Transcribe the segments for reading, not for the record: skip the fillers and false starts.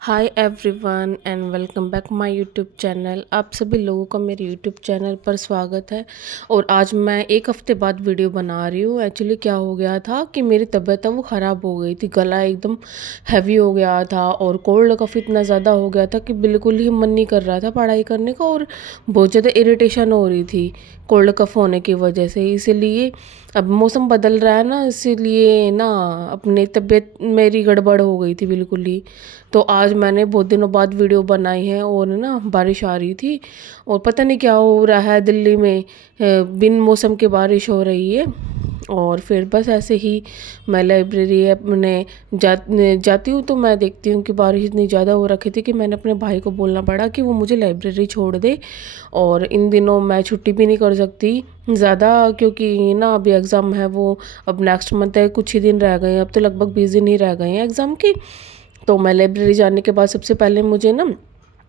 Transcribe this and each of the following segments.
Hi everyone and welcome back my YouTube channel. आप सभी लोगों का मेरे यूट्यूब चैनल पर स्वागत है। और आज मैं एक हफ्ते बाद वीडियो बना रही हूँ। एक्चुअली क्या हो गया था कि मेरी तबीयत है वो ख़राब हो गई थी, गला एकदम हैवी हो गया था और कोल्ड कफ़ इतना ज़्यादा हो गया था कि बिल्कुल ही मन नहीं कर रहा था पढ़ाई करने का, और बहुत ज़्यादा इरिटेशन हो रही थी कोल्ड कफ़ होने की वजह से। इसीलिए अब मौसम बदल रहा है ना, इसीलिए ना अपनी तबीयत मेरी गड़बड़ हो गई थी बिल्कुल ही। तो आज मैंने बहुत दिनों बाद वीडियो बनाई है और ना बारिश आ रही थी और पता नहीं क्या हो रहा है दिल्ली में, बिन मौसम के बारिश हो रही है। और फिर बस ऐसे ही मैं लाइब्रेरी अपने जाती हूँ तो मैं देखती हूँ कि बारिश इतनी ज़्यादा हो रखी थी कि मैंने अपने भाई को बोलना पड़ा कि वो मुझे लाइब्रेरी छोड़ दे। और इन दिनों मैं छुट्टी भी नहीं कर सकती ज़्यादा, क्योंकि ना अभी एग्ज़ाम है वो अब नेक्स्ट मंथ है, कुछ ही दिन रह गए हैं, अब तो लगभग 20 दिन ही रह गए हैं एग्ज़ाम की। तो मैं लाइब्रेरी जाने के बाद सबसे पहले मुझे ना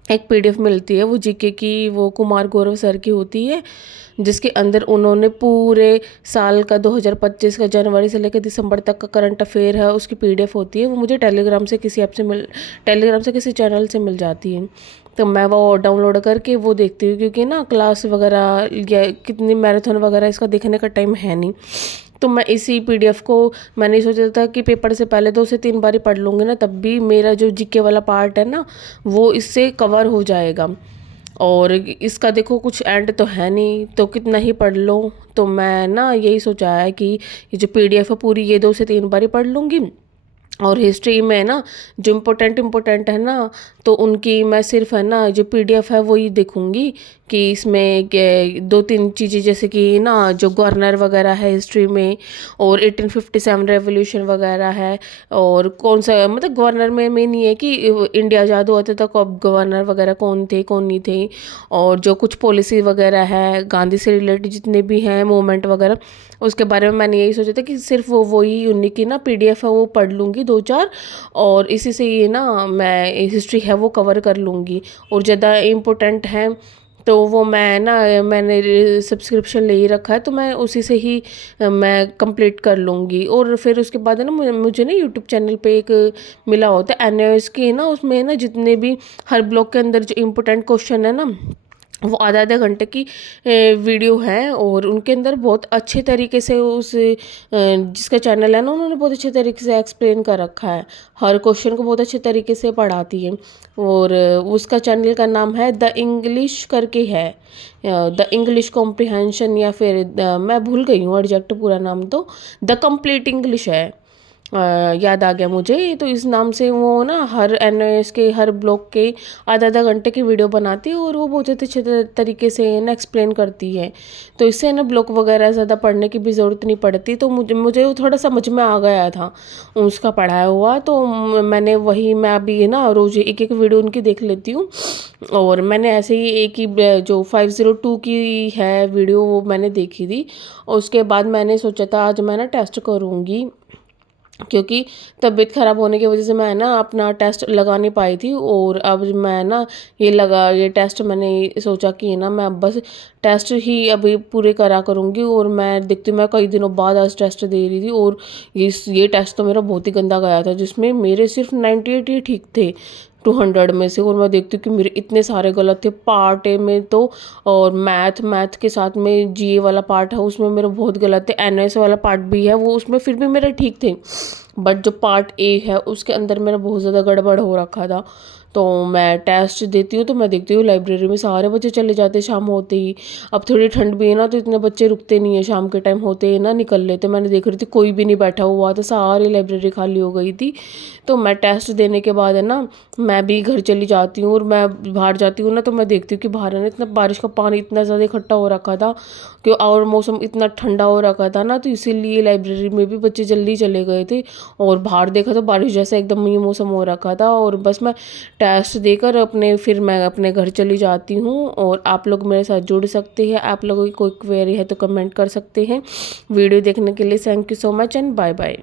एक पीडीएफ मिलती है, वो जीके की, वो कुमार गौरव सर की होती है, जिसके अंदर उन्होंने पूरे साल का 2025 का जनवरी से लेकर दिसंबर तक का करंट अफेयर है उसकी पीडीएफ होती है। वो मुझे टेलीग्राम से किसी चैनल से मिल जाती है। तो मैं वो डाउनलोड करके वो देखती हूँ, क्योंकि ना क्लास वगैरह या कितनी मैराथन वगैरह इसका देखने का टाइम है नहीं। तो मैं इसी पीडीएफ को, मैंने सोचा था कि पेपर से पहले 2 से 3 बार ही पढ़ लूँगी ना, तब भी मेरा जो जीके वाला पार्ट है ना वो इससे कवर हो जाएगा। और इसका देखो कुछ एंड तो है नहीं, तो कितना ही पढ़ लो। तो मैं ना यही सोचा है कि ये जो पीडीएफ है पूरी ये 2 से 3 बार ही पढ़ लूँगी। और हिस्ट्री में ना जो इम्पोर्टेंट है ना, तो उनकी मैं सिर्फ है ना जो पीडीएफ है वही देखूंगी कि इसमें 2-3 चीज़ें, जैसे कि ना जो गवर्नर वगैरह है हिस्ट्री में, और 1857 रेवोल्यूशन वगैरह है, और कौन सा मतलब गवर्नर में मेन ये है कि इंडिया आज़ाद हुआ था तो अब गवर्नर वगैरह कौन थे कौन नहीं थे, और जो कुछ पॉलिसी वगैरह है गांधी से रिलेटेड जितने भी हैं मूवमेंट वगैरह, उसके बारे में मैंने यही सोचा था कि सिर्फ वो वही उन्हीं की ना पीडीएफ है वो पढ़ लूँगी 2-4, और इसी से ये ना मैं हिस्ट्री है वो कवर कर लूँगी। और ज़्यादा इम्पोर्टेंट है तो वो मैं ना, मैंने सब्सक्रिप्शन ले ही रखा है तो मैं उसी से ही मैं कंप्लीट कर लूँगी। और फिर उसके बाद है ना मुझे ना यूट्यूब चैनल पे एक मिला होता है एनएस की ना, उसमें ना जितने भी हर ब्लॉक के अंदर जो इम्पोर्टेंट क्वेश्चन है ना वो आधा आधा घंटे की वीडियो है, और उनके अंदर बहुत अच्छे तरीके से उस जिसका चैनल है ना उन्होंने बहुत अच्छे तरीके से एक्सप्लेन कर रखा है, हर क्वेश्चन को बहुत अच्छे तरीके से पढ़ाती है। और उसका चैनल का नाम है द इंग्लिश करके है, द इंग्लिश कॉम्प्रिहेंशन, या फिर मैं भूल गई हूँ एग्जैक्ट पूरा नाम, तो द कंप्लीट इंग्लिश है। याद आ गया मुझे। तो इस नाम से वो ना हर एनएस के हर ब्लॉक के आधा आधा घंटे की वीडियो बनाती है, और वो बहुत अच्छे तरीके से ना एक्सप्लेन करती है। तो इससे ना ब्लॉक वगैरह ज़्यादा पढ़ने की भी ज़रूरत नहीं पड़ती। तो मुझे वो थोड़ा समझ में आ गया था उसका पढ़ाया हुआ, तो मैंने वही, मैं अभी ना रोज़ एक एक वीडियो उनकी देख लेती हूँ। और मैंने ऐसे ही एक ही जो 502 की है वीडियो वो मैंने देखी थी, और उसके बाद मैंने सोचा था आज मैं ना टेस्ट करूँगी, क्योंकि तबीयत ख़राब होने की वजह से मैं ना अपना टेस्ट लगा नहीं पाई थी। और अब मैं ना ये टेस्ट मैंने सोचा कि ना मैं अब बस टेस्ट ही अभी पूरे करा करूँगी। और मैं देखती हूँ, मैं कई दिनों बाद आज टेस्ट दे रही थी, और ये टेस्ट तो मेरा बहुत ही गंदा गया था, जिसमें मेरे सिर्फ 98 ही ठीक थे 200 में से। और मैं देखती हूँ कि मेरे इतने सारे गलत थे पार्ट ए में तो, और मैथ के साथ में जीए वाला पार्ट है उसमें मेरे बहुत गलत थे, एनएस वाला पार्ट भी है वो उसमें फिर भी मेरे ठीक थे, बट जो पार्ट ए है उसके अंदर मेरा बहुत ज़्यादा गड़बड़ हो रखा था। तो मैं टेस्ट देती हूँ तो मैं देखती हूँ लाइब्रेरी में सारे बच्चे चले जाते शाम होते ही। अब थोड़ी ठंड भी है ना तो इतने बच्चे रुकते नहीं है, शाम के टाइम होते ही ना निकल लेते। मैंने देख रही थी कोई भी नहीं बैठा हुआ था, सारी लाइब्रेरी खाली हो गई थी। तो मैं टेस्ट देने के बाद है ना मैं भी घर चली जाती हूँ, और मैं बाहर जाती हूँ ना तो मैं देखती हूँ कि बाहर है ना इतना बारिश का पानी इतना ज़्यादा इकट्ठा हो रखा था कि, और मौसम इतना ठंडा हो रखा था ना, तो इसीलिए लाइब्रेरी में भी बच्चे जल्दी चले गए थे। और बाहर देखा तो बारिश जैसा एकदम ये मौसम हो रखा था। और बस मैं टेस्ट देकर फिर मैं अपने घर चली जाती हूँ। और आप लोग मेरे साथ जुड़ सकते हैं, आप लोगों की कोई क्वेरी है तो कमेंट कर सकते हैं। वीडियो देखने के लिए thank you so much and bye bye.